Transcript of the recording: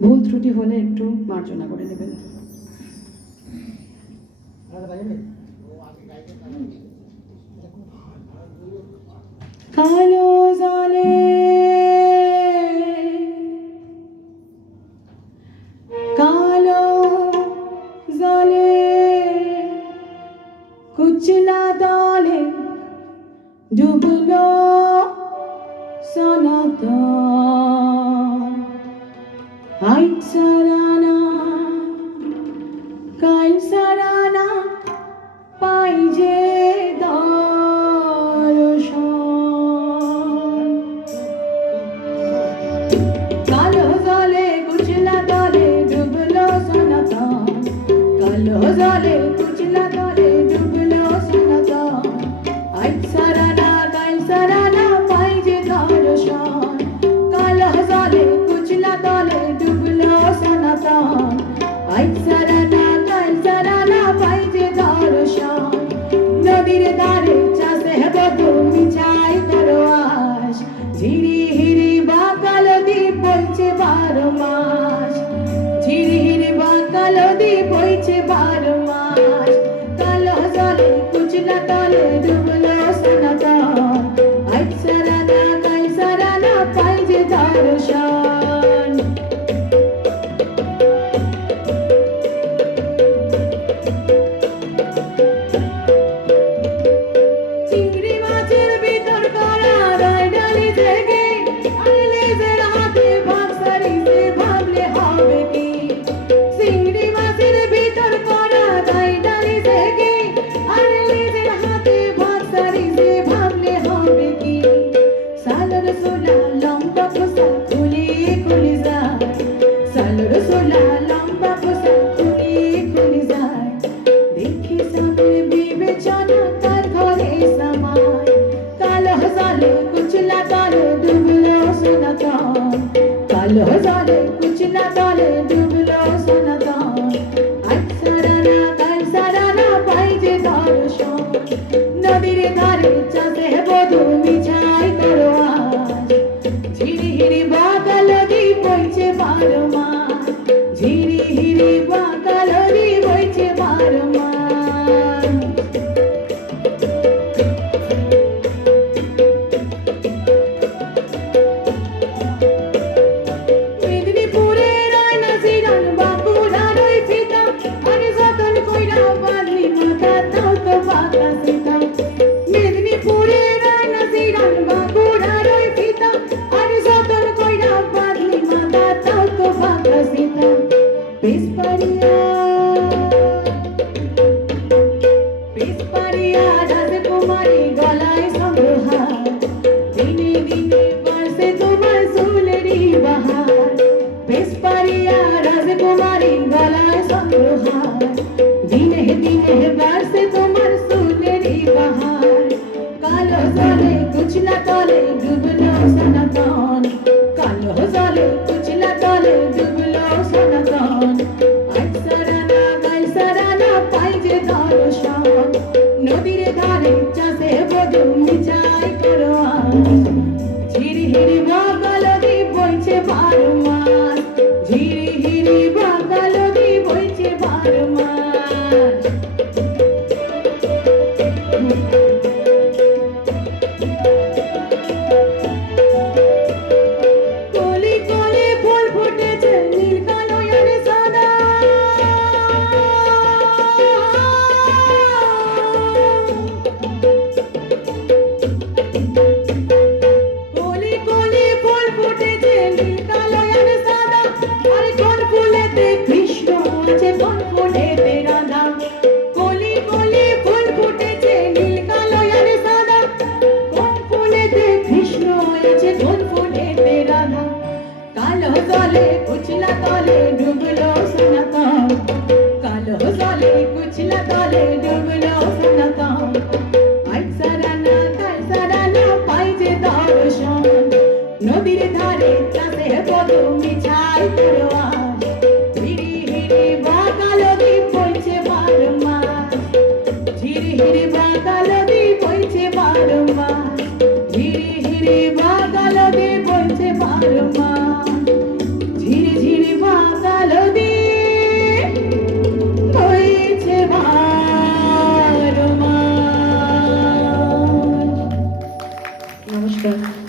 ভুল ত্রুটি হলে একটু মার্জনা করে নেবেন। কালো জলে কালো জলে কুচলা দলে ডুবলো সনাতন। আইন সারানা কাল সারানা পাই যে দর্শন। কালো জলে কুচলা দলে ডুবলো সনাতন। কালো জলে কুচলা দলে ডুবলো সনাতন। আইন সারানা কাল সারানা পাই যে দর্শন। কালো জলে কুচলা দলে ডুবলো সনাতন। আইন সারানা কাল সারানা পাই যে দর্শন। নদীর ধারে চাষে বধু মিছাই করো আশ। ঝিরি হিরি বা কালো দ্বীপ বইছে 12 মাস। ঝিরি হিরি বা কালো দ্বীপ বইছে 12 মাস। কালো জলে কুচলা দলে ডুবলো সনাতন। আইন সারানা কাল সারানা পাই যে দর্শন। চিংড়ি মাছের ভিতর করা রায় ডালি থেকে আইলে যে রাতে ভাবসারি সে ভাবলে হবে কি। চিংড়ি মাছের ভিতর করা রায় ডালি থেকে আইলে যে রাতে ভাবসারি সে ভাবলে হবে কি। সালোর সোলা লম্বা খোসা খুলি খুলি যায়। সালোর সোলা লম্বা খোসা খুলি খুলি যায়। দেখি সাপের বিবেচনা তার ঘরে সামায়। কালো জলে কুচলা দলে ডুবলো সনাতন। কালো জলে কুচলা দলে ডুবলো সনাতন। আজ সারানা কাল সারানা পাই যে দর্শন। নদীর ধারে চাষে বধু মিছাই করো আশ। ঝিরি হিরি বা কালো দ্বীপ বইছে 12 মাস। ঝিরি হিরি বা কালো দ্বীপ বইছে 12 মাস। মেদিনীপুরের আয়না জিরান বাঁকুড়ার ওই ফিতা। আরে যতন কইরা বাঁধলি মাথা তাও তো বাঁকা সীতা। মেদিনীপুরের আয়না জিরান বাঁকুড়ার ওই ফিতা। আরে যতন কইরা বাঁধলি মাথা তাও তো বাঁকা সীতা। পিসপাড়িয়া পিসপাড়িয়া রাজকুমারী গলায় সংগ্রহার। দিনে দিনে বাড়ছে তোমার চুলেরই বাহার। পিসপাড়িয়া রাজকুমারী গলায় সংগ্রহার। দিনে দিনে বাড়ছে তোমার চুলেরই বাহার। কালো জলে কুচলা দলে ডুবলো সনাতন। কালো জলে কুচলা দলে ডুবলো সনাতন। আজ সারানা কাল সারানা পাই যে দর্শন। নদীর ধারে চাষে বধু মিছাই করো আশ। ঝিরি হিরি বা কালো দ্বীপ বইছে 12 মাস। ঝিরি হিরি বা কালো দ্বীপ বইছে 12 মাস। কলি কলি ফুল ফুটেছে নীল কালো আর সাদা। কলি কলি ফুল ফুটেছে নীল কালো আর সাদা। আর কোন ফুলেতে কৃষ্ণ আছে কোন ফুলেতে রাধা। কলি কলি ফুল ফুটেছে নীল কালো আর সাদা। কোন ফুলেতে কৃষ্ণ আছে কোন ফুলেতে রাধা। কালো জলে কুচলা দলে ডুবলো সনাতন। কালো জলে কুচলা দলে ডুবলো সনাতন। আজ সারানা কাল সারানা পাই যে দর্শন। নদীর ধারে চাষে বধু মিছাই করো আশ। ঝিরি হিরি বা কালো দ্বীপ বইছে 12 মাস। ঝিরি হিরি বা কালো দ্বীপ বইছে 12 মাস। ঝিরি হিরি বা কালো দ্বীপ বইছে 12 মাস। নমস্কার।